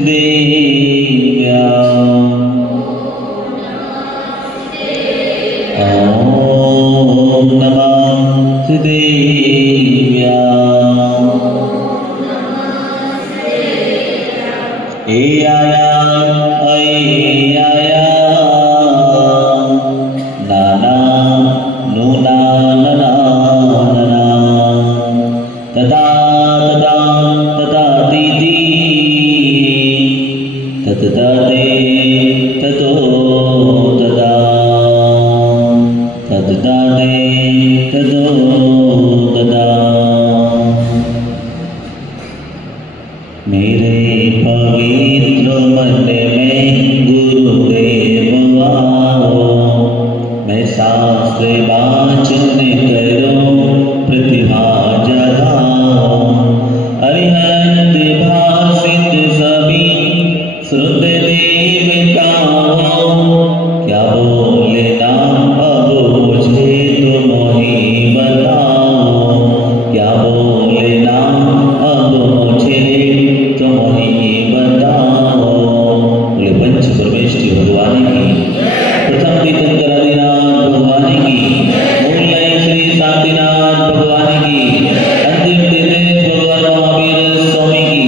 देव्या ओम नमः देव्या ए आया नाना नूना नना नना तदा तदा तदा दीदी तदा दे ततो तदा तदा दे ततो तदा मेरे पवित्र मन में गुरुदेव आओ मैं शास्त्र वाचन करो प्रतिभा जगाओ अरिहंत भाषित सभी श्रुत देवताओं क्या बोले नाम अब मुझे तुम ही बताओ क्या बोले नाम अब मुझे तुम ही बताओ। बोले पंच परमेष्ठी भगवान की प्रथम तीर्थंकर आदिनाथ भगवान की मूल लय श्री शांतिनाथ भगवान की अंतिम तीर्थेश भगवान महावीर स्वामी की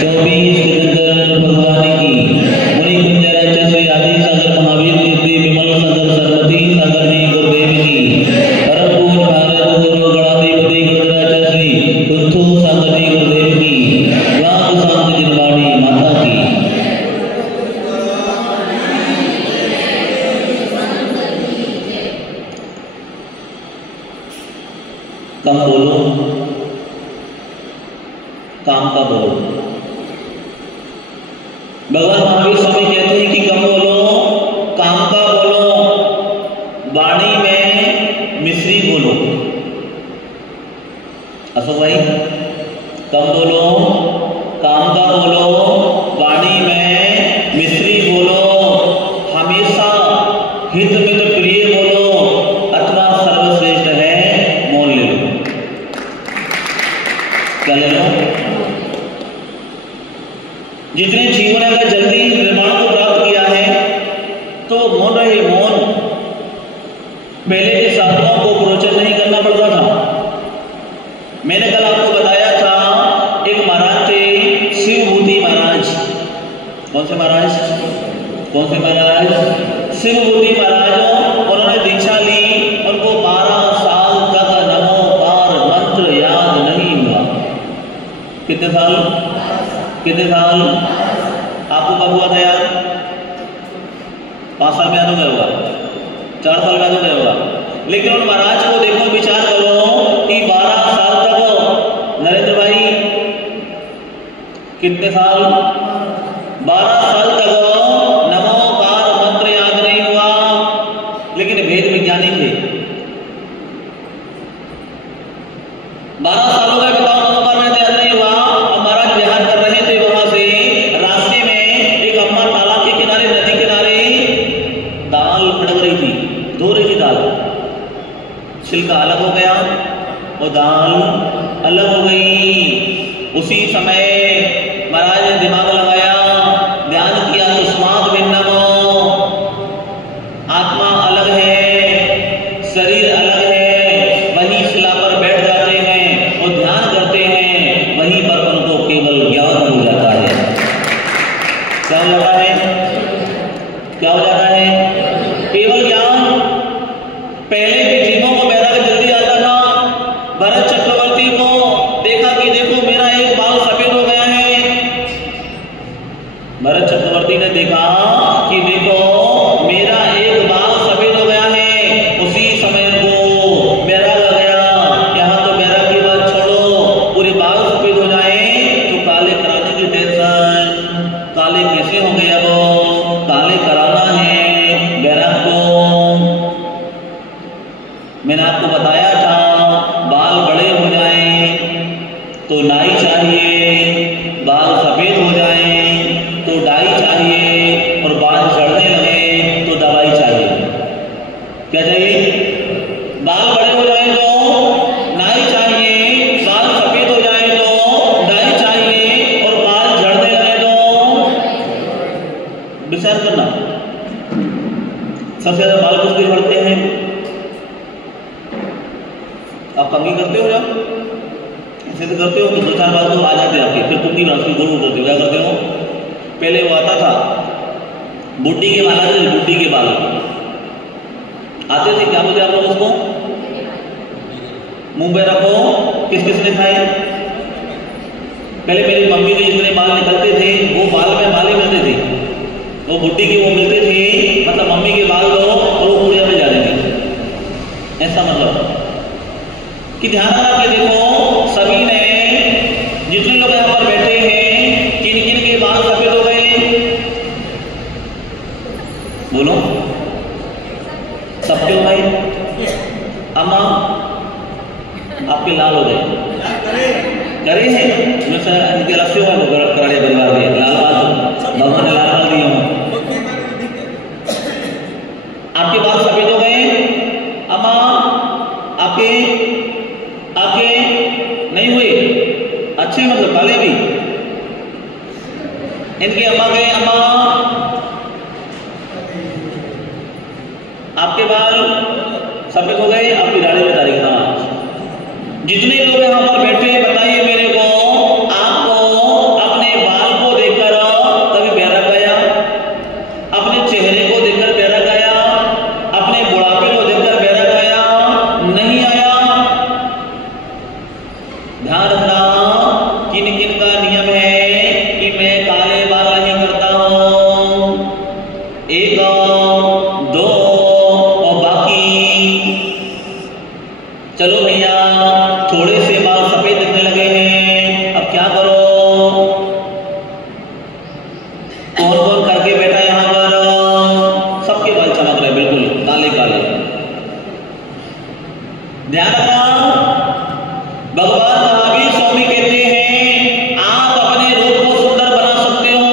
24 तीर्थंकर भगवान की मुनि कुंज श्री आदि सागर महावीर कीर्ति विमल सागर सरस्वती सागर जी गुरुदेव की परम पूज्य भारत गुरु गणाधिपति गुरुराज श्री कुंथू सागर जी गुरुदेव की वाक शांति जिनवाणी माता की कम बोलो काम का बोलो। भगवान महावीर स्वामी कहते हैं कि कम बोलो काम का बोलो वाणी में मिश्री बोलो। अशोक भाई कम बोलो काम का बोलो वाणी में मिश्री बोलो हमेशा हित मित प्रिय बोलो अथवा सर्वश्रेष्ठ है मौन ले लो। क्या ले लो? जितने जीवों ने अगर जल्दी निर्माण को प्राप्त किया है तो मौन रहे मौन। पहले के साधुओं को प्रवचन नहीं करना पड़ता था। मैंने कल आपको बताया था एक महाराज थे शिवभूति महाराज। कौन से महाराज? कौन से महाराज? शिवभूति महाराज। उन्होंने दीक्षा ली, उनको 12 साल तक नमोकार मंत्र याद नहीं हुआ। कितने साल? कितने साल? आपको कब हुआ था याद? 5 साल में याद हो गया होगा, 4 साल में याद हो गया होगा। लेकिन उन महाराज को देखो, विचार करो कि 12 साल तक नरेंद्र भाई कितने साल? 12 साल तक नमोकार मंत्र याद नहीं हुआ, लेकिन वेद विज्ञानी थे। 12 सालों का बताओ नमोकार मंत्र याद नहीं हुआ। और महाराज विहार कर रहे थे, वहां से रास्ते में एक अम्मा तालाब के किनारे नदी किनारे दाल फड़क रही थी, धो रही थी दाल। छिलका अलग हो गया और दाल अलग हो गई। उसी समय महाराज ने दिमाग लगाया, ध्यान किया, तस्मात् भिन्नमो। आत्मा अलग है, शरीर अलग है। वही शिला पर बैठ जाते हैं और ध्यान करते हैं, वहीं पर उनको केवल ज्ञान हो जाता है। क्या हो जाता है? क्या हो जाता है? केवल ज्ञान। पहले के जीवों को बैराग जल्दी आता था। भरत चक्रवर्ती को देखा कि देखो मेरा एक बाल सफेद हो गया है। भरत चक्रवर्ती ने देखा कि देखो मेरा एक बाल सफेद हो गया है। उसी समय को बैराग आ गया। यहाँ तो बैराग की बात छोड़ो, पूरे बाल सफेद हो जाए तो काले कराने की टेंशन। काले कैसे हो गए? अब काले कराना है बैराग को। मैंने आपको बताया था बाल बड़े हो जाए तो नाई चाहिए, बाल सफेद हो जाए तो डाई चाहिए, और सबसे ज्यादा बाल किसके झड़ते हैं? आप कंघी करते हो या ऐसे तो करते हो तो 2-4 बाल तो आ जाते हैं आपके, फिर कंघी बनाते हो, गोल करते हो, क्या करते हो? पहले वो आता था बुड्ढी के बाल आते थे, बुड्ढी के बाल आते थे, क्या बोलते आप लोग उसको? मुंह पे रखो। किस किसने खाए? पहले मेरी मम्मी के जितने बाल निकलते थे वो बाल में बाल ही मिलते थे, वो बुड्ढी के वो मिलते थे, मतलब मम्मी के बाल लो और वो पूरे में जाते थे, ऐसा मतलब कि ध्यान रखना कि देखो सभी ने, जितने लोग यहाँ पर बैठे हैं, किन किन के बाल सफेद हो गए? बोलो सबके हो भाई? अम्मा आपके लाल हो गए, करे हैं इनके रस्ते हुआ कराड़िया परिवार में लाल बाल भगवान ने लाल बाल दिए हों, आपके बाल सफेद हो गए। अम्मा आपके आपके नहीं हुए अच्छे, मतलब काले भी? इनके अम्मा गए, अम्मा आपके बाल सफेद हो गए, आपकी दाढ़ी में तारीख। जितने लोग यहाँ पर बैठे हैं बताइए मेरे को, आपको अपने बाल को देखकर कभी प्यारा गया? अपने चेहरे को देखकर प्यारा गया? अपने बुढ़ापे को देखकर प्यारा गया? नहीं आया। ध्यान रखना किन किन का नियम है कि मैं काले बाल नहीं करता हूं, 1 2 और बाकी। चलो भैया थोड़े से बाल सफेद दिखने लगे हैं, अब क्या करो? कौन कौन करके बैठा है यहां पर? सबके बाल चमक रहे बिल्कुल काले काले। ध्यान रखना भगवान महावीर स्वामी कहते हैं आप अपने रूप को सुंदर बना सकते हो।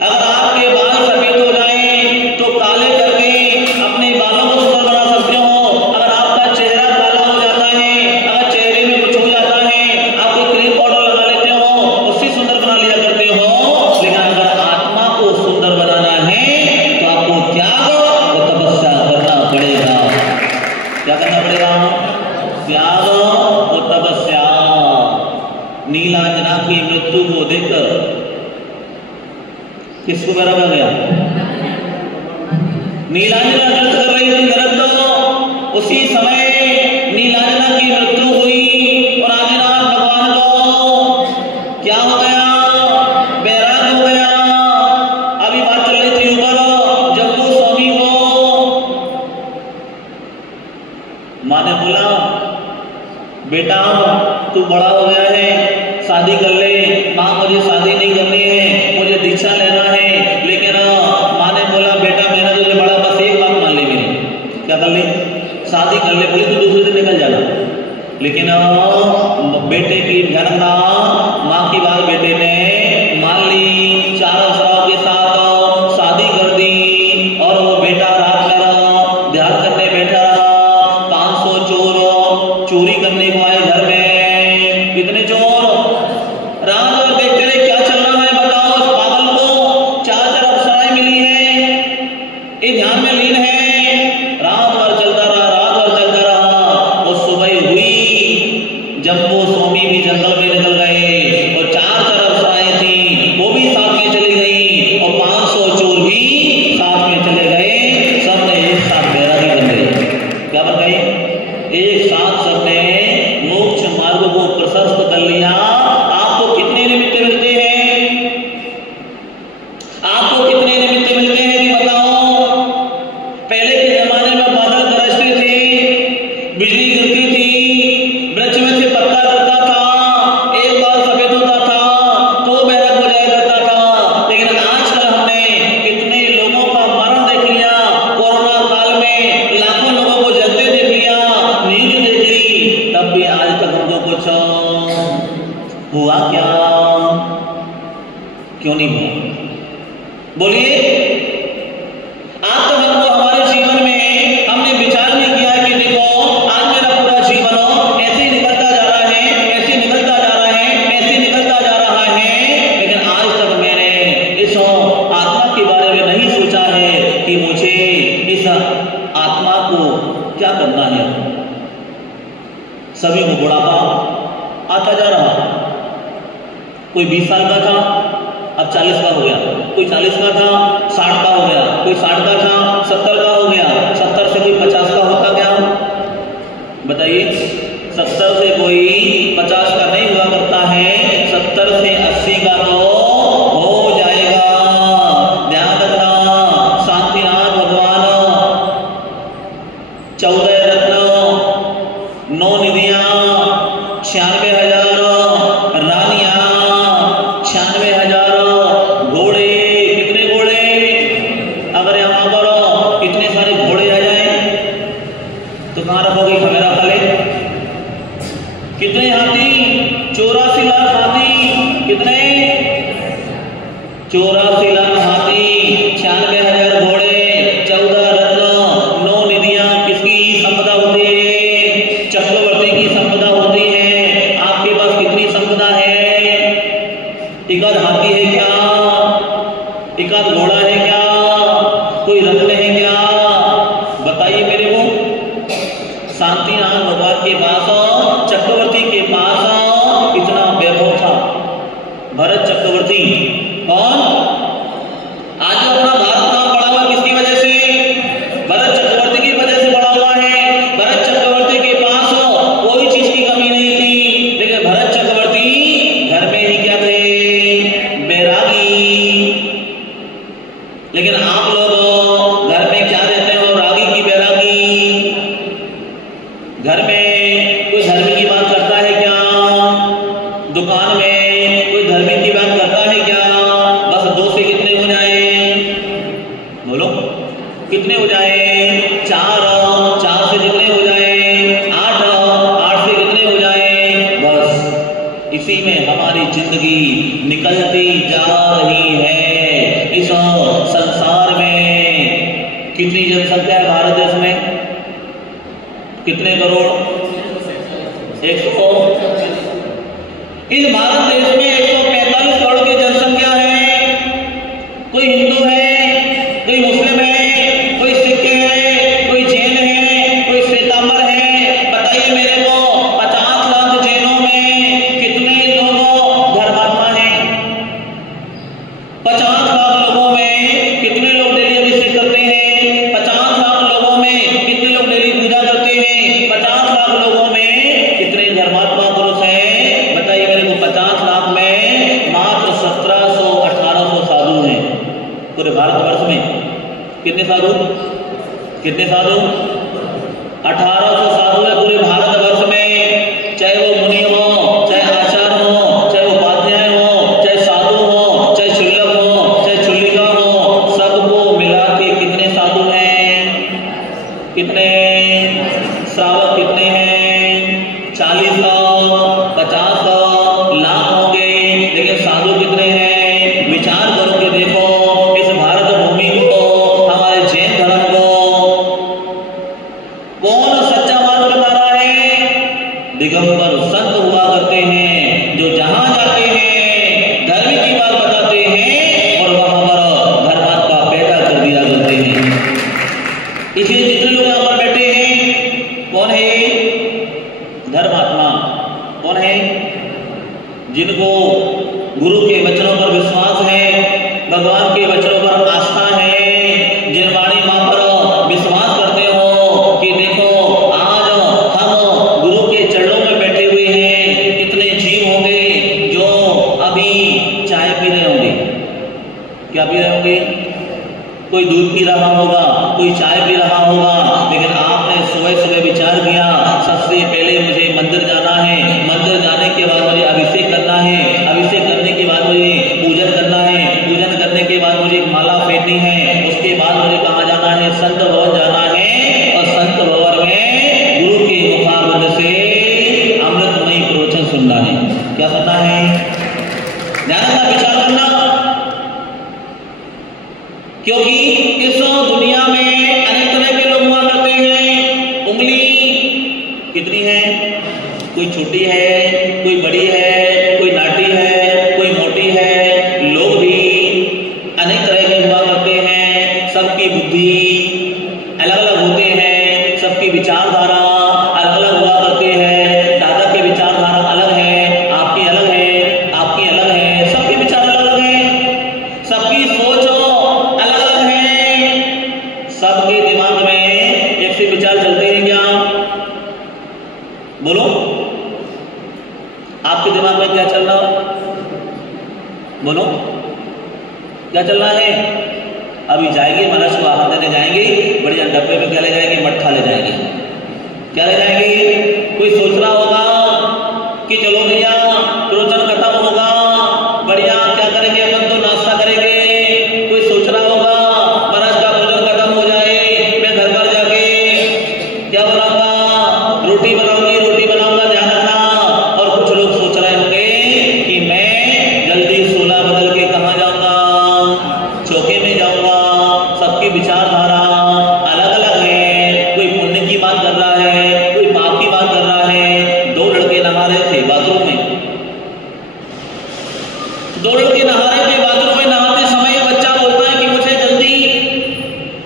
अगर आपके बाल सफेद हो जाए तो काले करके अपने बालों को सुंदर बना सकते हो। अगर आपका चेहरा काला हो जाता है, अगर चेहरे में कुछ हो जाता है, आप कोई क्रीम पाउडर लगा लेते हो, उससे सुंदर बना लिया करते हो। लेकिन अगर आत्मा को सुंदर बनाना है तो आपको त्याग और तपस्या करना पड़ेगा। क्या करना पड़ेगा? त्याग और तपस्या। नीलांजना की मृत्यु को देखकर किसको प्यारा बन गया? नीलांजना नृत्य कर रही थी नृत्य, उसी समय नीलांजना की मृत्यु हुई और आदिनाथ भगवान को क्या हो गया? बैराग हो गया। अभी बात चल रही थी ऊपर जम्मू स्वामी को माँ ने बोला बेटा तू बड़ा हो गया है, शादी कर ले। माँ मुझे शादी नहीं करनी है, मुझे दीक्षा लेना है। लेकिन माँ ने बोला बेटा मैंने तुझे बड़ा, बस एक बात मान ली मेरी, क्या कर ले? शादी कर ले। बोली तो दूसरे दिन निकल जाना। लेकिन बेटे की जनता माँ की बात बेटे ने मान ली, 4 अफसरों के साथ शादी कर दी और वो बेटा रात भर ध्यान करने बैठा। 500 चोर चोरी करने को आए घर में। कितने चोर? रात भर देखते रहे क्या चल रहा है, बताओ इस पागल को 4 अप्सराएं मिली है, ये ध्यान में लीन है। रात भर चलता रहा, रात भर चलता रहा और सुबह हुई। जम्बो स्वामी भी जंगल में निकल गए और 4 अप्सराएं थी वो भी साथ में चली गई और 500 चोर भी साथ में चले गए। सबने एक साथ बैरागी बन गई। क्या बन गई? एक साथ सबने मोक्ष मार्ग को प्रशस्त कर लिया। आपको कितने निमित्त मिलते हैं? आपको कितने निमित्त मिलते हैं कि बताओ? पहले के जमाने में बादल गरजते थे, बिजली गिरती थी, वृक्ष में से पत्ता गिरता था, एक बाल सफेद होता था तो बैराग हो जाया करता था। लेकिन आजकल हमने कितने लोगों का मरण देख लिया। कोरोना काल में लाखों लोगों को जलते देख लिया, न्यूज देख ली, तब भी आज तक हमको कुछ हुआ क्या? क्यों नहीं हुआ? बोलिए। आज तक हमको हमारे जीवन में हमने विचार नहीं किया कि देखो आज मेरा पूरा जीवन ऐसे ही निकलता जा रहा है, ऐसे निकलता जा रहा है, ऐसे निकलता जा रहा है। लेकिन आज तक मैंने इस आत्मा के बारे में नहीं सोचा है कोई 20 साल का था, अब 40 का हो गया। कोई 40 का था, 60 का हो गया। कोई 60 का था, 70 का हो गया। 70 से कोई 50 का होता क्या? बताइए, 70 से कोई 50 का नहीं हुआ करता है, 70 से 80 का तो हो जाएगा। ध्यान रखना, शांतिनाथ भगवान 14 रत्न, 9 निधियां, 96,000 रानियां, 96,000 घोड़े। कितने घोड़े? अगर यहां पर इतने सारे घोड़े आ जाए तो कहां रखोगे? कैमरा खाले। कितने हाथी? 84 लाख हाथी। कितने? 84 लाख हाथी, 96,000 घोड़े, 14 रत्न, 9 निधियां। किसकी संपदा होती है? चक्रवर्ती की संपदा होती है। आपके पास कितनी संपदा है? एकाध हाथी है क्या? एकाध घोड़ा है क्या? कोई रत्न है क्या? बताइए मेरे को। शांतिनाथ भगवान के पास, चक्रवर्ती के पास इतना वैभव था। भरत चक्रवर्ती कौन? आज अपना भारत नाम पड़ा हुआ किसकी वजह से? भरत चक्रवर्ती की वजह से पड़ा हुआ है। भरत चक्रवर्ती के पास कोई चीज की कमी नहीं थी, लेकिन भरत चक्रवर्ती घर में ही क्या थे? बैरागी। लेकिन आप लोग घर में क्या रहते हो? रागी की बैरागी। घर में कोई धर्म की बात करता है क्या? दुकान में कोई धर्म की बात करता है क्या? बस 2 से कितने हो जाए? बोलो, कितने हो जाए? 4, 4 से कितने हो जाए? 8, 8 से कितने हो जाए? बस इसी में हमारी जिंदगी निकलती जा रही है। इस संसार में कितनी जनसंख्या है भारत देश में? कितने करोड़? 100। इस भारत देश में 145 करोड़ की जनसंख्या है। कोई हिंदू है, कोई मुस्लिम है, कोई सिख है, कोई जैन है, कोई श्वेतांबर है। बताइए मेरे को, 50 लाख जैनों में कितने लोग धर्मात्मा हैं? 50 लाख लोगों में कितने लोग डेली अभिषेक करते हैं? 50 लाख लोगों में कितने लोग डेली पूजा करते हैं? 50 लाख लोगों में कितने धर्मात्मा पुरुष हैं? बताइए मेरे को। 50 लाख में मात्र 1700 1800 साधु हैं पूरे भारतवर्ष में। कितने साधु? कितने साधु? 1800 साधु है पूरे भारतवर्ष में। चाहे वो मुनि हो, चाहे आचार्य हो, चाहे उपाध्याय हो, चाहे साधु हो, चाहे शुल्लक हो, चाहे चुल्लिका हो, सबको मिला के कितने साधु हैं? कितने? श्रावक कितने हैं? 40, 50 लाख होंगे, लेकिन साधु कितने हैं? विचार करो कि देखो, इस भारत भूमि को, हमारे जैन धर्म को कौन सच्चा मार्ग बता रहा है? दिगंबर संत हुआ करते हैं, जो जहां जाते हैं धर्म की बात बताते हैं और वहां पर धर्मात्मा पैदा कर दिया करते हैं। इसलिए जितने लोग यहां पर बैठे हैं, कौन है? धर्मात्मा। कौन है? जिनको गुरु के वचनों पर विश्वास है, भगवान के वचनों पर आस्था है, जिन वाणी मां पर विश्वास करते हो कि देखो आज हम गुरु के चरणों में बैठे हुए हैं। कितने जीव होंगे जो अभी चाय पी रहे होंगे? क्या पी रहे होंगे? कोई दूध पी रहा होगा, कोई चाय पी रहा होगा, लेकिन आपने सुबह सुबह विचार किया, सबसे पहले मुझे मंदिर जाना है, मंदिर जाने के बाद मुझे अभिषेक करना है, अभिषेक करने के बाद मुझे पूजन करना है, पूजन करने के बाद मुझे माला फेरनी है, उसके बाद मुझे कहाँ जाना है? संत भवन जाना है, और संत भवन में गुरु के मुखारविंद से अमृतमयी प्रवचन सुनना है। क्या सुनना है? ध्यान रखना, विचार करना। क्योंकि इस दुनिया में अनेक तरह के लोग हुआ करते हैं। उंगली कितनी है? कोई छोटी है, कोई बड़ी है, कोई नाटी है, कोई मोटी है। लोग भी अनेक तरह के हुआ करते हैं। सबकी बुद्धि अलग अलग होते हैं, सबकी विचारधारा अलग अलग हुआ करते हैं। दादा की विचारधारा अलग है, आपकी अलग है, आपकी अलग है। बोलो क्या चल रहा है? अभी जाएंगे महाराज को आहार देने जाएंगे, बढ़िया डब्बे में क्या ले जाएंगे? मट्ठा ले जाएंगे। क्या ले जाएंगे? कोई सोच रहा होगा कि चलो भैया प्रवचन खत्म होगा, बढ़िया क्या करेंगे अपन तो नाश्ता करेंगे। कोई सोच रहा होगा महाराज का प्रवचन खत्म हो जाए, मैं घर पर जाके क्या बनाऊंगा? रोटी बनाऊंगी, रोटी बनाऊंगा, ध्यान रखना। और कुछ लोग सोच रहे होंगे कि मैं जल्दी सोला बदल के कहाँ जाऊंगा? चौके में जाऊंगा। सबकी विचारधारा अलग अलग है। कोई पुण्य की बात कर रहा है, कोई पाप की बात कर रहा है। दो लड़के नहा रहे थे बाथरूम में, दो लड़के नहा रहे थे बाथरूम में। नहाते समय बच्चा बोलता है कि मुझे जल्दी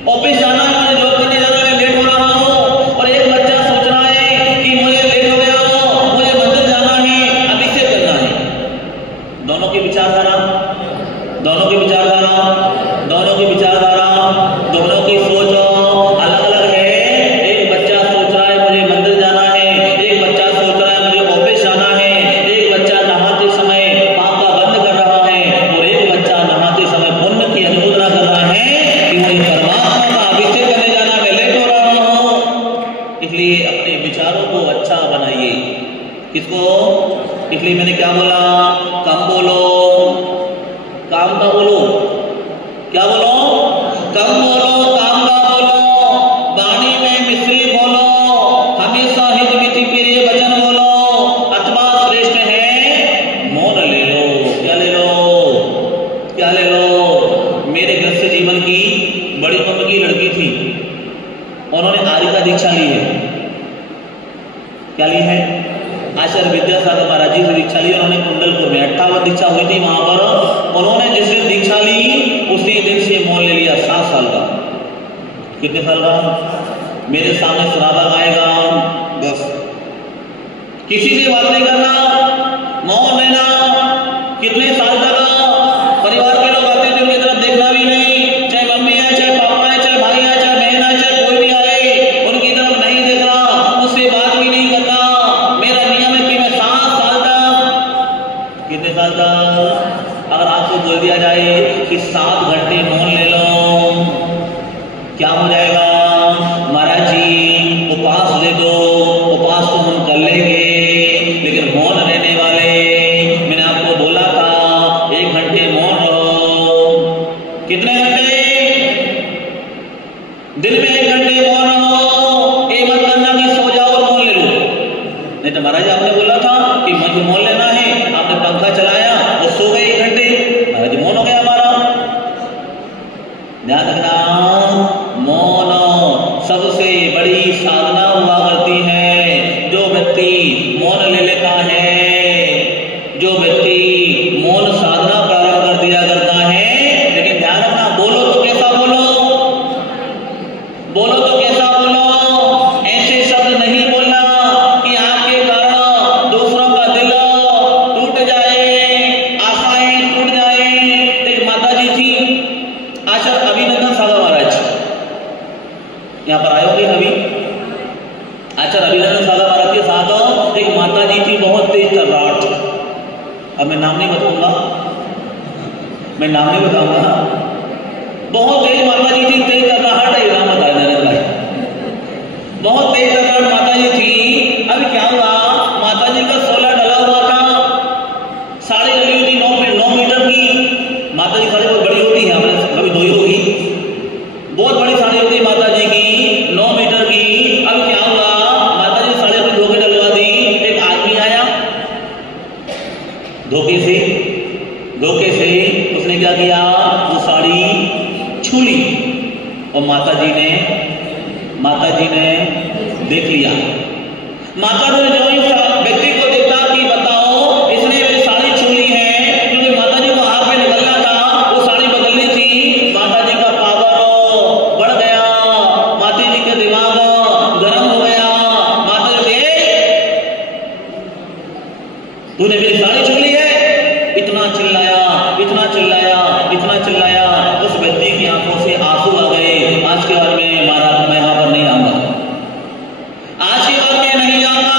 ऑफिस जाना है, मुझे जॉब करने जाना है, लेट हो रहा हूँ। और एक बच्चा सोच रहा है कि मुझे लेट हो गया हो, मुझे मंदिर जाना है, अभी से करना है। दोनों की विचारधारा, दोनों की विचारधारा, दोनों की विचारधारा, दोनों की सोच अलग अलग है। एक बच्चा सोच रहा है मुझे मंदिर जाना है, एक बच्चा सोच रहा है मुझे ऑफिस जाना है। एक बच्चा नहाते समय पाप का बंद कर रहा है और एक बच्चा नहाते समय पुण्य की अनुमोदना कर रहा है कि मुझे परमात्मा का अभिषेक करने जाना, मैं लेट हो रहा हूँ। इसलिए अपने विचारों को अच्छा बनाइए। किसको? इसलिए मैंने क्या बोला? कम बोलो, काम का बोलो। क्या बोलो? कम बोलो, काम का बोलो। वाणी में मिश्री बोलो, हमेशा हित मिति प्रिय वचन बोलो। अथवा श्रेष्ठ है मौन ले लो। क्या ले लो? क्या ले लो? मेरे गृहस्थ जीवन की बड़ी मम्मी की लड़की थी, उन्होंने आर्य का दीक्षा ली है। क्या ली है? आचार्य विद्यासागर महाराज जी से दीक्षा ली उन्होंने। कुंडलपुर में 58 दीक्षा हुई थी वहां पर। उन्होंने जिस दिन दीक्षा ली उसी दिन से मौन ले लिया। 7 साल का। कितने साल का? मेरे सामने श्रावक आएगा, बस किसी से बात नहीं करना, मौन रहना। कितने साल तक? परिवार के लोग आते थे उनकी तरफ देखना भी नहीं, चाहे मम्मी है, चाहे पापा है, चाहे भाई है, चाहे बहन है, चाहे कोई भी आए, उनकी तरफ नहीं देखना, उससे बात भी नहीं करना। मेरा नियम है कि मैं 7 साल तक। कितने साल तक? अगर आपको बोल दिया जाए कि 7 घंटे मौन ले लो, क्या हो जाएगा? महाराज जी उपवास ले दो। उपवास तो हम कर लेंगे, लेकिन मौन रहने वाले, मैंने आपको बोला था 1 घंटे मौन रहो। कितने घंटे? दिन में 1 घंटे मौन रहो। ये मत करना कि सो जाओ और मौन ले लो। नहीं तो महाराज आपने बोला था कि मुझे मौन लेना है, आपने पंखा चलाया और सो गए 1 घंटे, महाराज मौन हो गया हमारा। ध्यान रखना, मौन सबसे बड़ी साधना हुआ करती है। जो व्यक्ति मौन ले लेता है, जो व्यक्ति मौन साधना प्रारंभ कर दिया करता है। लेकिन ध्यान रखना, बोलो तो कैसा बोलो, बोलो तो कैसा बोलो। ऐसे शब्द नहीं बोलना कि आपके कारण दूसरों का दिल टूट जाए, आशाएं टूट जाए। एक माता जी थी, आचार्य अभिनंदन सागर महाराज, यहाँ पर आए होंगे कभी। आचार्य अभिनंदन सागर महाराज के साथ एक माता जी थी, बहुत तेज तर्राट। अब मैं नाम नहीं बताऊंगा, मैं नाम नहीं बताऊंगा। बहुत तेज माता जी थी, तेज तर्राट है, नाम बताया नरेंद्र भाई। बहुत तेज तर्राट माता जी थी। अभी क्या हुआ, माता जी का 16 डला हुआ था, साड़ी डली हुई थी 9 मीटर की। माता जी साड़ी बहुत बड़ी होती है, आपने कभी धोई होगी, बहुत बड़ी साड़ी होती है माता जी की, 9 मीटर की। अब क्या हुआ, माता जी साड़ी अपनी धोखे डलवा दी। एक आदमी आया धोखे से उसने क्या किया, वो साड़ी छू ली और माता जी ने देख लिया। माता ने जो इस व्यक्ति को देखा कि बताओ इसने मेरी साड़ी छू ली है, क्योंकि माता जी को हाथ पे निकलना था, वो साड़ी बदलनी थी। माता जी का पावर बढ़ गया, माता जी का दिमाग गर्म हो गया। माता जी तूने मेरी साड़ी छू ली है, इतना चिल्लाया, इतना चिल्लाया, इतना चिल्लाया। उस व्यक्ति की आंखों से आंसू आ गए। आज के बाद में महाराज मैं यहाँ पर नहीं आऊंगा, आज के बाद मैं नहीं आऊंगा।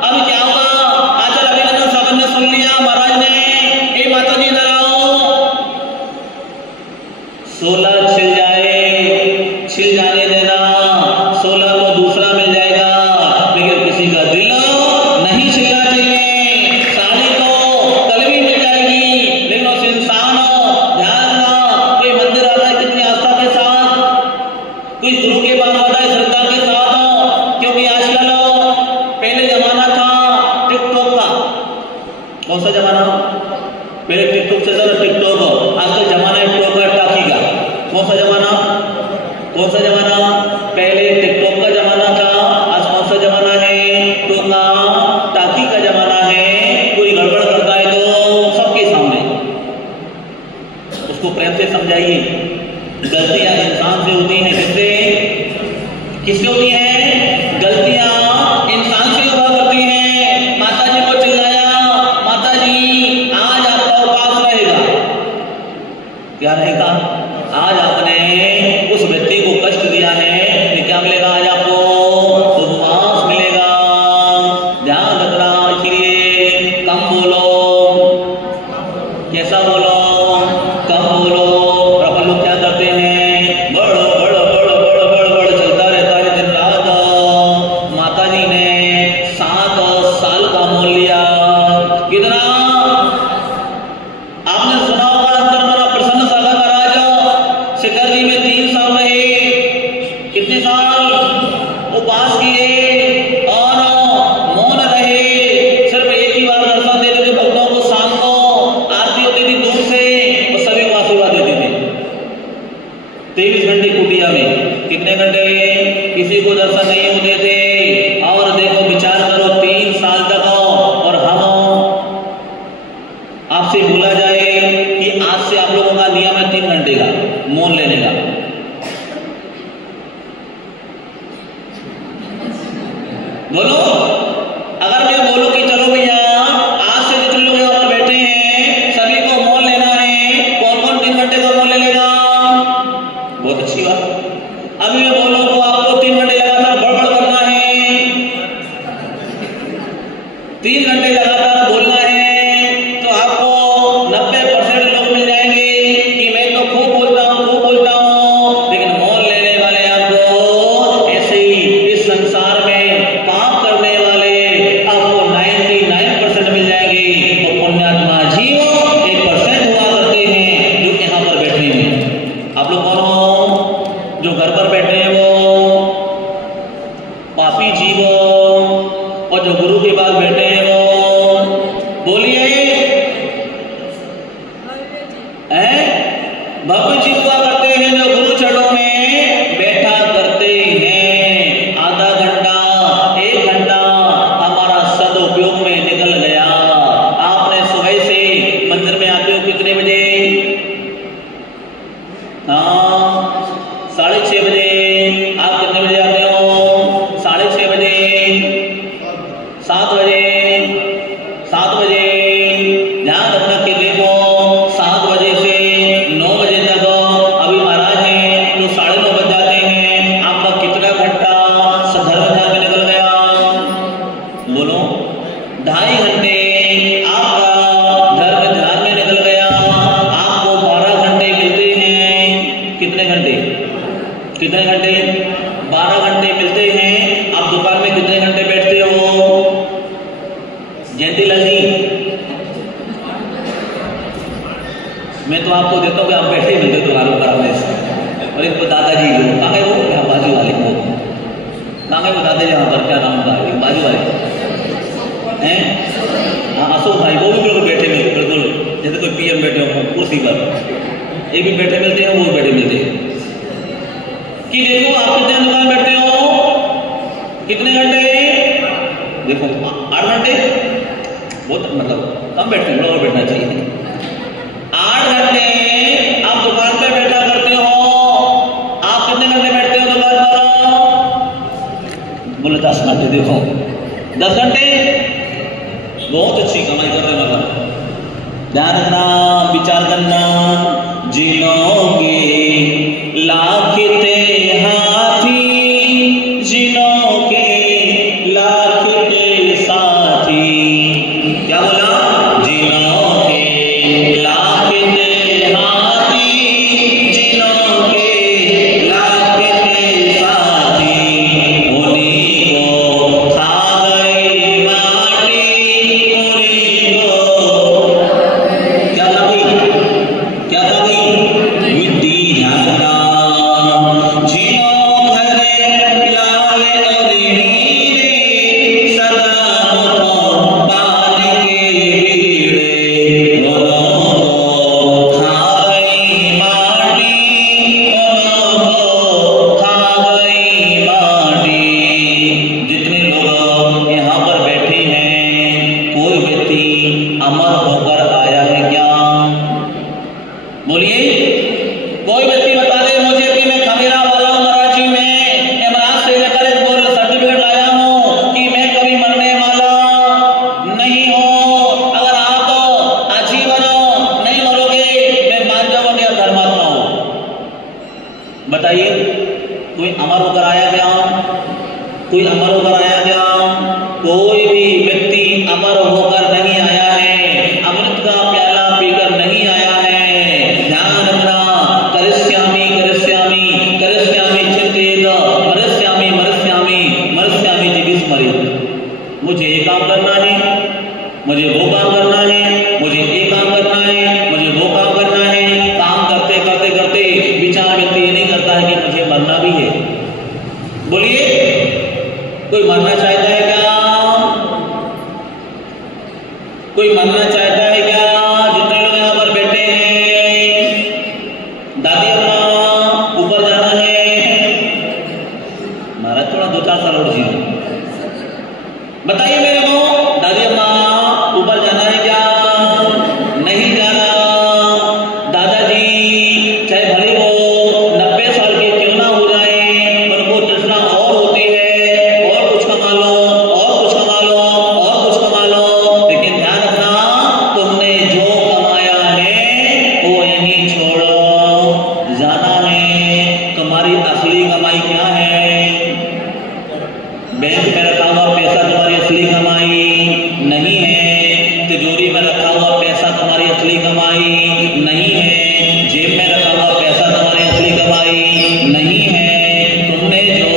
अब क्या हुआ, आचार्य अभिनंदन सागर ने सुन लिया, महाराज ने, ए माता जी पहले टिकटॉक चलता था, टिकटॉक। आजकल जमाना है टॉक का, टाकी का। कौन सा जमाना? कौन सा जमाना? पहले टिकटॉक का जमाना था, आज कौन सा जमाना है? टोका टाकी का जमाना है। कोई गड़बड़ करता है तो सबके सामने उसको प्रेम से समझाइए। गलतियां इंसान से होती हैं, किससे? किससे होती हैं गलतियां? इंसान से हुआ करती हैं। माता जी को चिल्लाया, माता जी आज आपका उपवास रहेगा। क्या रहेगा? आज आपने उस व्यक्ति को कष्ट दिया है, क्या मिलेगा आज आपको? उपवास मिलेगा। ध्यान रखना, इसलिए कम बोलो। कैसा बोलो? कम बोलो। और अपन लोग क्या करते हैं? बड़ बड़ बड़ बड़ बड़ बड़ चलता रहता है दिन रात। माता जी ने 7 साल का मोल लिया। कितना? आपने सुना होगा अंतर्मना प्रसन्न सागर महाराज शिखर जी में 3 साल रहे। कितने साल उपवास किए और मौन रहे। सिर्फ एक ही बार दर्शन देते थे भक्तों को, शाम को आरती होती थी दूर से और सभी को आशीर्वाद देते थे। 23 घंटे कुटिया में, कितने घंटे? किसी को दर्शन नहीं होते थे। और देखो, विचार करो, 3 साल तक और हम आपसे बोला जाए कि आज से आप लोगों का नियम है 3 घंटे का मौन लेने का। बोलो, अगर मैं बोलूं कि चलो भैया आज से जितने लोग यहाँ पर बैठे हैं सभी को मौन लेना है, कौन कौन 3 घंटे का मौन ले लेगा? बहुत अच्छी बात। अभी मैं बोलूं तो आपको 3 घंटे लगातार बड़बड़ करना है, 3 घंटे लगातार बोलना है, तो आपको 90% लोग मिल जाएंगे कि मैं तो खूब बोलता हूँ, लेकिन मौन लेने वाले आपको ऐसे ही इस संसार में पाप करने वाले आपको 99% मिल जाएंगे। और पुण्यात्मा जीव 1% हुआ करते हैं जो यहाँ पर बैठे हैं। आप लोग कौन हो? जो घर पर बैठे हैं वो पापी जीव, और जो गुरु के पास बैठे हैं वो, बोलिए, भव्य जीव हुआ करते हैं जो गुरु चरणों में बैठा करते हैं। आधा घंटा 1 घंटा हमारा सदुपयोग में निकल गया। आपने सुबह से मंदिर में आते हो कितने बजे? हाँ, 6:30 बजे। आप कितने बजे आते हो? 6:30 बजे, 7 बजे, 7 बजे। ध्यान रखना कि देखो 7 बजे से 9 बजे तक अभी महाराज हैं तो 9:30 बज जाते हैं। आपका कितना घंटा सधर्म ध्यान में निकल गया? बोलो, 2.5 घंटे आपका धर्म ध्यान में निकल गया। आपको 12 घंटे मिलते हैं। कितने घंटे? कितने घंटे? 12 घंटे मिलते हैं। आप दुकान में कितने घंटे बैठते हो? जयंतीलाल जी, मैं तो आपको देता हूँ कि आप बैठे ही मिलते दुकानों कराने से। और एक दादाजी हो, कहाँ गए वो? यहाँ बाजू वाले को कहाँ गए वो दादाजी? यहाँ पर क्या नाम था? बाजू वाले हैं, हाँ, अशोक भाई, वो भी बिल्कुल बैठे मिलते, बिल्कुल जैसे कोई पीएम बैठे हो कुर्सी पर, ये भी बैठे मिलते हैं, वो भी बैठे मिलते हैं। कि देखो आप कितने दुकान बैठते हो? कितने घंटे? देखो 8 घंटे, बहुत मतलब कम बैठते हैं, और बैठना चाहिए। 8 घंटे आप दुकान पे बैठा करते हो। आप कितने घंटे बैठते हो दुकान पर? बोले 10 घंटे। देखो 10 घंटे, बहुत अच्छी कमाई करते हैं। मतलब ध्यान रखना, विचार करना, जिनोगे लाख ते हाथी, जिनोगे लाख ते साथी। क्या बोला? जिनोगे लाख ते हाथी, जिनोगे लाख ते साथी, उन्हीं को खा गई माटी, उन्हीं को क्या खा गई? क्या खा गई? मिट्टी। ध्यान रखना, होकर आया है क्या? बोलिए, कोई व्यक्ति बता दे मुझे कि मैं खमेरा वाला हूं, मराठी में एमराज से लेकर एक बोल सर्टिफिकेट लाया हूं कि मैं कभी मरने वाला नहीं हूं। अगर आप आजीवन नहीं मरोगे, मैं मान जाऊंगा धर्मात्मा हो। बताइए, कोई अमर होकर आया क्या? कोई अमर होकर आया क्या? कोई भी व्यक्ति अमर होकर नहीं आया है, अमृत का प्याला पीकर नहीं आया है। ध्यान रखना, करिष्यामि करिष्यामि करिष्यामि चिंतेत, मरिष्यामि मरिष्यामि मरिष्यामि जिविस्मरेत्। मुझे ये काम करना है, मुझे वो काम करना है, मुझे ये काम करना है, मुझे वो काम करना है। काम करते करते करते विचार व्यक्ति ये नहीं करता है कि मुझे मरना भी है। बोलिए, कोई मरना चाहता है क्या? कोई मरना चाहता है क्या? जितने लोग यहाँ पर बैठे हैं, दादी अम्मा ऊपर जाना है। महाराज थोड़ा 2-4 साल और जी, बताइए मेरे को, दादी अम्मा ऊपर जाना है क्या? नहीं जाना। दादाजी चाहे भले वो 90 साल के क्यों ना हो जाए, उनको तृष्णा और होती है, और कुछ कमा लो, और कुछ कमा लो, और कुछ कमा लो। लेकिन ध्यान रखना, तुमने जो कमाया है वो यहीं छोड़ो, जाना है। तुम्हारी असली कमाई क्या है? बैंक में रखा हुआ पैसा तुम्हारी असली कमाई नहीं है। तिजोरी में रखा हुआ पैसा तुम्हारी असली कमाई नहीं है। जेब में रखा हुआ पैसा तुम्हारी असली कमाई नहीं है। तुमने जो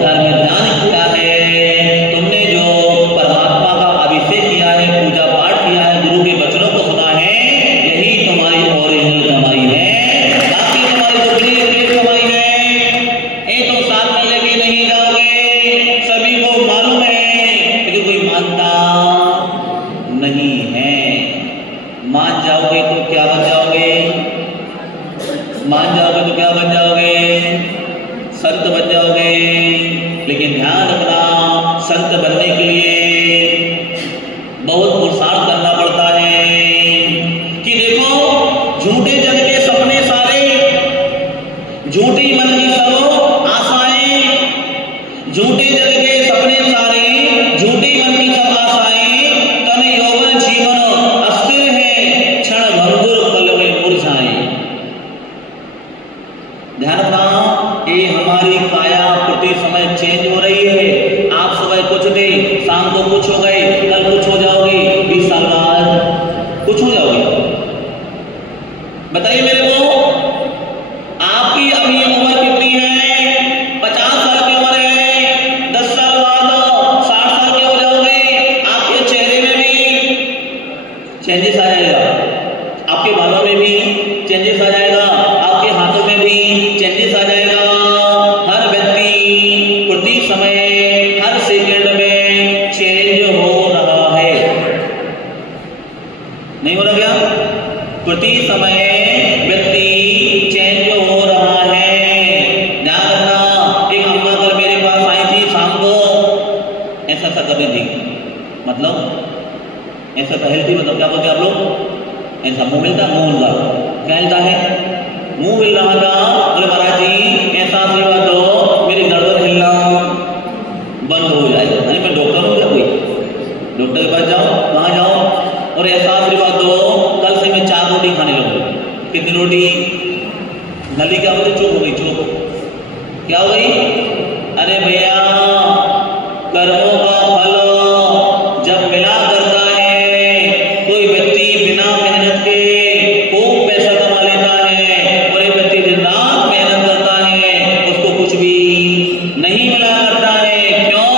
धर्म ध्यान किया है, तुमने जो परमात्मा का अभिषेक किया है, पूजा पाठ किया है, गुरु के वचनों को सुना है, यही तुम्हारी ओरिजिनल कमाई है। बाकी तुम्हारी डुप्लीकेट कमाई है, ये तुम साथ में लेके नहीं जाओगे, सभी को मालूम है, लेकिन कोई मानता नहीं है। मान जाओगे तो क्या बन जाओगे? मान जाओगे तो क्या बन जाओगे? संत बन जाओगे। लेकिन ध्यान रखना, संत बनने के लिए बहुत पुरुषार्थ करना पड़ता है। कि देखो, झूठे जग के सपने सारे, झूठी मन की सब आशाएं, झूठे जग के सपने सारे, झूठी मन की सब आशाएं, तन यौवन जीवन अस्थिर है, क्षण भंगुर पल में मुरझाए। ध्यान रखना, ये हमारी काया प्रति समय चेंज हो रही है। आप सुबह कुछ थे, शाम को कुछ हो गए, कल कुछ हो जाओगे, 20 साल बाद कुछ हो जाओगे। बताइए मेरे को, आपकी अभी उम्र कितनी है? 50 साल की उम्र है। 10 साल बाद 60 साल के हो जाओगे, आपके चेहरे में भी चेंजेस आ जाएगा, आपके बालों में भी चेंजेस आ जाएगा, आपके हाथों में भी चेंजेस आ जाएगा। हर व्यक्ति प्रति समय, हर सेकंड में चेंज हो रहा है। नहीं हो रहा क्या? प्रति समय व्यक्ति चेंज हो रहा है। ध्यान रखना, एक अम्मा अगर मेरे पास आई थी शाम को, ऐसा कर रही थी, मतलब ऐसा पहल थी, मतलब क्या बोलते आप लोग? ऐसा मुंह मिलता, मुंह मिल रहा, क्या मिलता है? मुंह मिल रहा था। बोले महाराज जी ऐसा आशीर्वाद दो, मेरी गर्दन हिलना बंद हो जाए। अरे मैं डॉक्टर हूँ क्या? कोई डॉक्टर के पास जाओ, वहां जाओ और ऐसा आशीर्वाद दो, कल से मैं 4 रोटी खाने लगूंगा। कितनी रोटी? नली क्या बोलते? चुप हो गई, चुप। क्या हो गई? अरे भैया, कर्मों का फल जब मिला करता है, कोई व्यक्ति बिना मेहनत के खूब पैसा कमा लेता है, और एक व्यक्ति दिन रात मेहनत करता है, उसको कुछ भी नहीं मिला करता है। क्यों?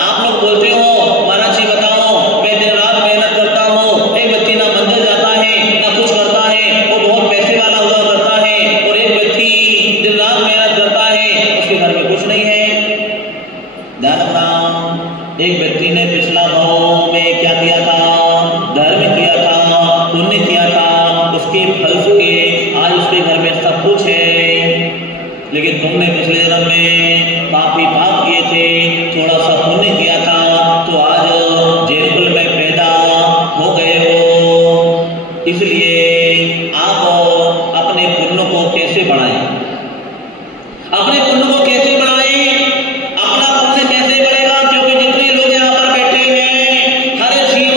आप लोग बोलते हो महाराज जी बताओ, मैं दिन रात मेहनत करता हूँ। एक व्यक्ति ना मंदिर जाता है, ना कुछ करता है, वो बहुत पैसे वाला हुआ करता है, और एक व्यक्ति दिन रात मेहनत करता है, उसके घर में कुछ नहीं है। ध्यान रखना, एक व्यक्ति ने पिछला भाव में क्या किया था? धर्म किया था, पुण्य किया था, उसके फल के आज उसके घर में सब कुछ है। लेकिन तुमने पिछले जन्म में पापी पाप किए थे, थोड़ा सा पुण्य किया था, तो आज जेल में पैदा हो गए हो। इसलिए आप अपने पुण्य को कैसे बढ़ाएं, अपने पुण्य को कैसे बढ़ाएं, अपना पुण्य कैसे बढ़ेगा? क्योंकि जितने लोग यहाँ पर बैठे हैं, हर जीव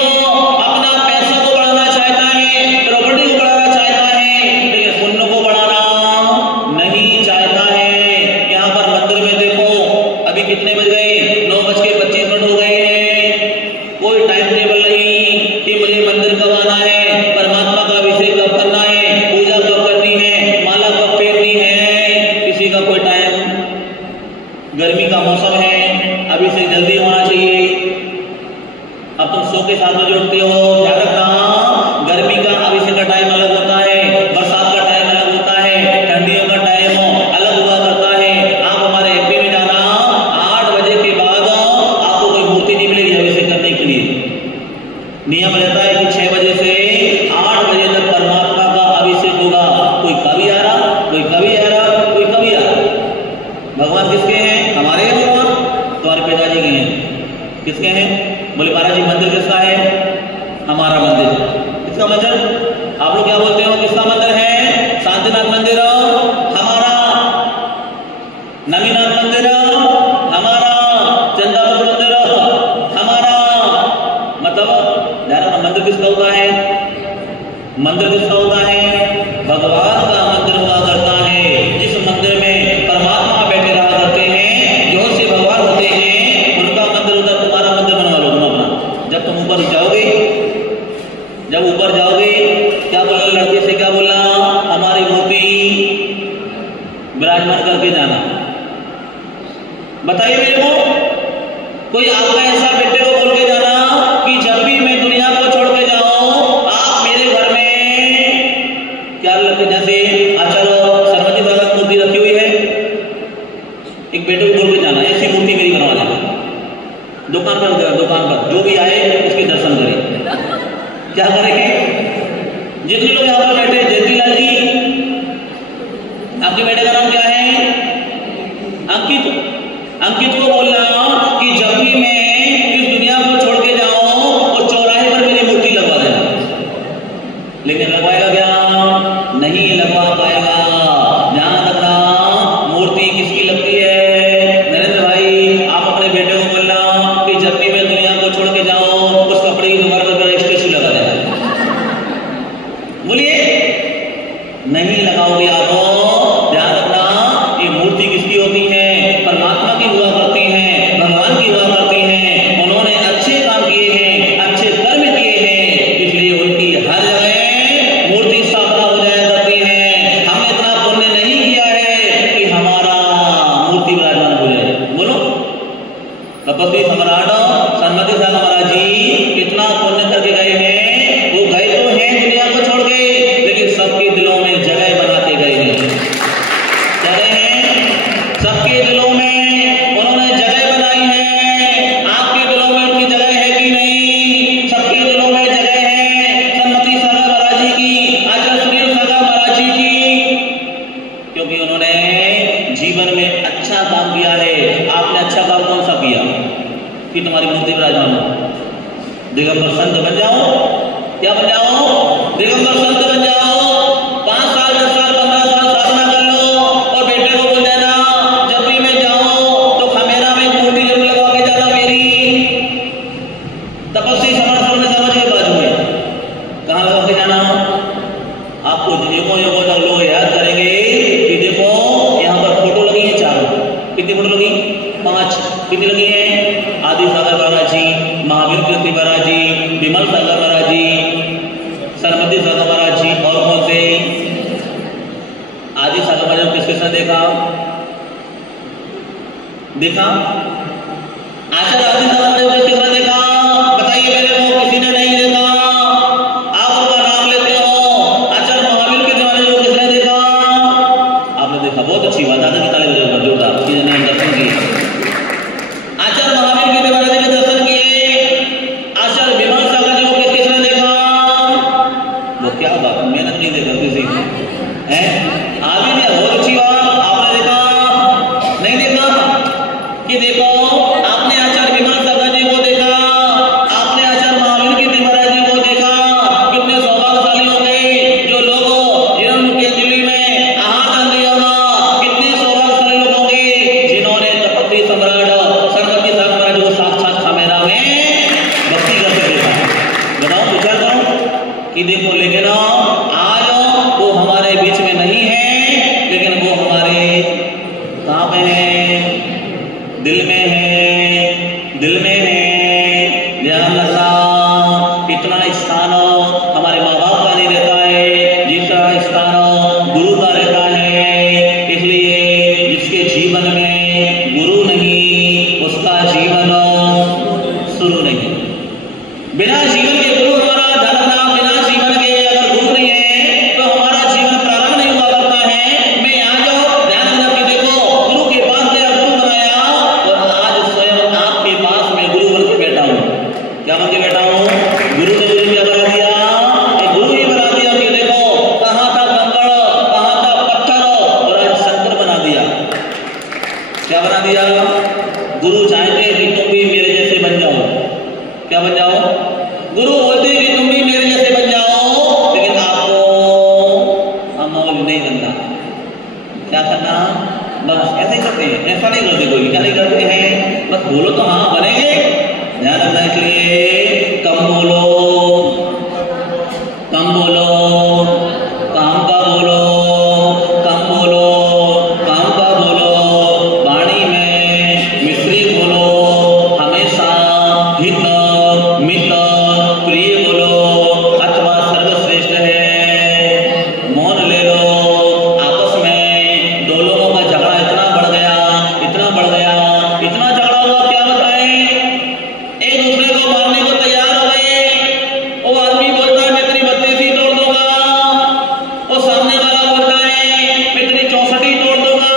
अपना पैसा को बढ़ाना चाहता है, प्रॉपर्टी को बढ़ाना चाहता है, लेकिन पुण्य को बढ़ाना नहीं चाहता है। यहाँ पर मंदिर में देखो, अभी कितने बज गए? 9:25 हो गए हैं। कोई टाइम टेबल नहीं कि मुझे मंदिर कब आना है, परमात्मा का अभिषेक कब करना है, पूजा कब करनी है, माला कब फेरनी है, किसी का कोई टाइम। गर्मी का मौसम है, अभिषेक जल्दी होना चाहिए। अब तुम 100 के 7 बजे उठते हो, ध्यान रखना, गर्मी का अभिषेक का टाइम अलग होता है, बरसात का टाइम अलग होता है, ठंडियों का टाइम अलग हुआ करता है। आप हमारे एमपी में जाना, 8 बजे के बाद आपको कोई मूर्ति नहीं मिलेगी अभिषेक करने के लिए। नियम रहता है कि 6 बजे से 8 बजे तक परमात्मा का अभिषेक होगा। कोई कभी आ रहा, कोई कभी आ रहा, कोई कभी आ रहा। भगवान किसके हैं? हमारे हैं भगवान, तुम्हारे पिताजी के हैं। किसके हैं? बोले महाराज जी मंदिर किसका है? हमारा मंदिर। किसका मंदिर? आप लोग क्या बोलते हो? किसका मंदिर है? शांतिनाथ मंदिर हमारा, नवीनाथ मंदिर हमारा, चंदापुर मंदिर हमारा। मतलब जाना मंदिर किसका होता है? मंदिर किसका होता है? भगवान का मंदिर हुआ करता है। जिस मंदिर में परमात्मा बैठे रहा करते हैं, जो से भगवान होते हैं, उनका मंदिर होता है। तुम्हारा मंदिर बनवा लो तुम अपना। जब तुम ऊपर जाओगे, जब ऊपर जाओगे, क्या बोला लड़के से? क्या बोला? हमारी मूर्ति विराजमान करके जाना। बताइए मेरे को, कोई आपका ऐसा बेटे को बोल के जाना कि जब भी मैं दुनिया को छोड़ के जाऊं, आप मेरे घर में क्या लगते? जैसे चलो सरस्वती दादा की मूर्ति रखी हुई है, एक बेटे को बोल के जाना ऐसी मूर्ति मेरी बनवा देना। दुकान पर जो भी आए उसके दर्शन करें। क्या करेंगे? जितने लोग यहाँ पर बैठे, जयतीलाल जी, आपके बेटे का नाम क्या है? अंकित। अंकित को बोलना कि जब भी मैं इस दुनिया को छोड़ के जाऊं, तो चौराहे पर मेरी मूर्ति लगवा देना। लेकिन लगवाएगा क्या? नहीं लगवा पाएगा। ध्यान रखना, मूर्ति किसकी लगती है? नरेंद्र भाई, आप अपने बेटे को बोलना कि जब भी मैं दुनिया को छोड़ के जाऊं, उस कपड़े की दुकान पर मेरा स्टेचू लगा देना। बोलिए, नहीं लगाओगे आप। ध्यान रखना, ये मूर्ति किसकी होती है? परमात्मा की हुआ करती है, भगवान की हुआ करती है। उन्होंने अच्छे काम किए हैं, अच्छे कर्म किए हैं, इसलिए उनकी हर जगह मूर्ति स्थापना हो जाया करती है। हमने इतना पुण्य नहीं किया है कि हमारा मूर्ति विराजमान हो जाए। बोलो, तपस्वी सम्राट सन्मति सागर महाराज जी कितना पुण्य करके गए हैं। वो गए तो हैं दुनिया को छोड़ के, लेकिन सबके दिलों में जगह बना के गए हैं। सबके दिलों में उन्होंने जगह बनाई है। आपके दिलों में उनकी जगह है कि नहीं? सबके दिलों में जगह है। सन्मति सागर महाराज जी की, आचार्य सुनील सागर महाराज जी की, क्योंकि उन्होंने जीवन में अच्छा काम किया है। आपने अच्छा काम कौन सा किया कि तुम्हारी मूर्ति विराजमान हो? दिगंबर संत बन जाओ। क्या बन जाओ? दिगंबर संत बन जाओ। 5 साल 10 साल 15 साल साधना कर लो और बेटे को बोल देना जब भी मैं जाऊं तो खमेरा में मूर्ति जरूर लगा के जाना मेरी। तपस्वी समर्थ में समझ के बाजू में कहाँ लगा के जाना? आपको युगों तक लोग याद करेंगे कि देखो यहाँ पर फोटो लगी है 4। कितनी फोटो लगी? 5। कितनी लगी है? आदि सागर महाराज जी, महावीर कीर्ति महाराज जी, विमल सागर महाराज जी, सरस्वती सागर महाराज जी, और कौन से? आदि सागर महाराज को किसके साथ देखा? आचार्य आदि सागर महाराज को किसके साथ देखा? बताइए मेरे को, किसी ने नहीं देखा। आप उनका नाम लेते हो। आचार्य महावीर कीर्ति महाराज को किसने देखा? आपने देखा, बहुत अच्छी बात। आदि की ताली बजाओ जोरदार, किसी ने दर्शन किए। आचार्य महावीर कीर्ति महाराज के दर्शन किए। आचार्य विमल सागर जी को किसने देखा? वो क्या बात, मेहनत नहीं देखा किसी है। आप भी बहुत अच्छी बात, आपने देखा? नहीं देखा? कि देखो, आपने आचार्य विमल सागर जी को देखा, आपने आचार्य महावीर कीर्ति महाराज जी को देखा। कितने सौभाग्यशाली हो देखो, लेकिन आज वो हमारे बीच में नहीं है, लेकिन वो हमारे कहाँ पे है? दिल में है, दिल में है। ध्यान रखना, इतना स्थान हमारे माँ बाप का नहीं रहता है जितना स्थान गुरु का रहता है। इसलिए जिसके जीवन में गुरु नहीं, उसका जीवन शुरू नहीं। बिना जीवन के गुरु हमारा धर्म, बिना जीवन के अगर गुरु नहीं है तो हमारा जीवन प्रारंभ नहीं हुआ करता है। मैं यहाँ जाओ, ध्यान रख के देखो, गुरु के पास मेरा गुरु बनाया और आज स्वयं आपके पास मैं गुरु बन के बैठा हूँ। क्या बन के बैठा हूँ? गुरु ने मुझे क्या बना दिया? गुरु ही बना दिया कि देखो, कहाँ था कंकड़, कहाँ था पत्थर, और आज शंकर बना दिया। क्या बना दिया? गुरु चाहते कि तुम भी मेरे जैसे बन जाओ। क्या बन जाओ? गुरु बोलते हैं कि तुम भी मेरे जैसे बन जाओ, लेकिन आपको अमल नहीं बनना। क्या करना? बस ऐसे ही करते हैं, ऐसा नहीं करते। कोई क्या नहीं करते हैं, बस बोलो तो हाँ बनेंगे। ध्यान रखना, इसलिए कम बोलो, कम बोलो, काम का बोलो, कम बोलो, काम का बोलो। वाणी में मिश्री बोलो, हमेशा हित मित प्रिय बोलो, अथवा सर्वश्रेष्ठ है। मौन ले लो। आपस में दो लोगों का झगड़ा इतना बढ़ गया, इतना बढ़ गया, इतना झगड़ा हुआ, क्या बताएं? एक दूसरे को मारने को तैयार हो गए। वो आदमी बोलता है मैं तेरी 32 ही तोड़ दूंगा, वो सामने वाला बोलता है मैं तेरी 64 ही तोड़ दूंगा।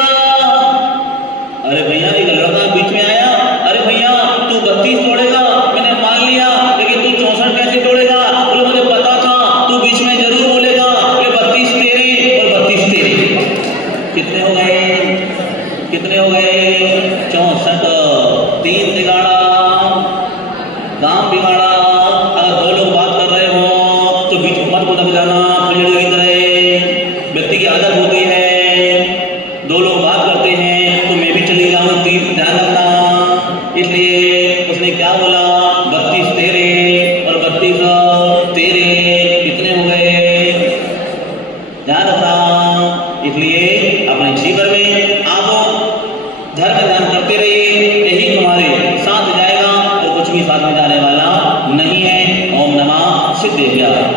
अरे भैया, एक लड़का बीच में आया, अरे भैया तू 32 तोड़ेगा, मैंने मान लिया, लेकिन तू 64 कैसे तोड़ेगा? बोले मुझे पता था तू बीच में जरूर बोलेगा, ये 32 तेरे और 32 तेरे। कितने हो गए? कितने हो गए? 64। 3 बिगाड़ा, काम बिगाड़ा। अगर दो लोग बात कर रहे हो तो बीच में मत बोल जाना, फुलझड़ी की तरह। व्यक्ति की आदत होती है, दो लोग बात करते हैं तो मैं भी चली जाऊँ, 3। ध्यान रखना। इसलिए उसने क्या बोला? 32 तेरे और 32 तेरे। कितने हो गए? ध्यान रखना। इसलिए अपने जीवन में आप धर्म ध्यान करते रहिए, यही तुम्हारे साथ जाएगा और कुछ भी साथ में जाने वाला नहीं है। ओम नमः सिद्धेभ्यः।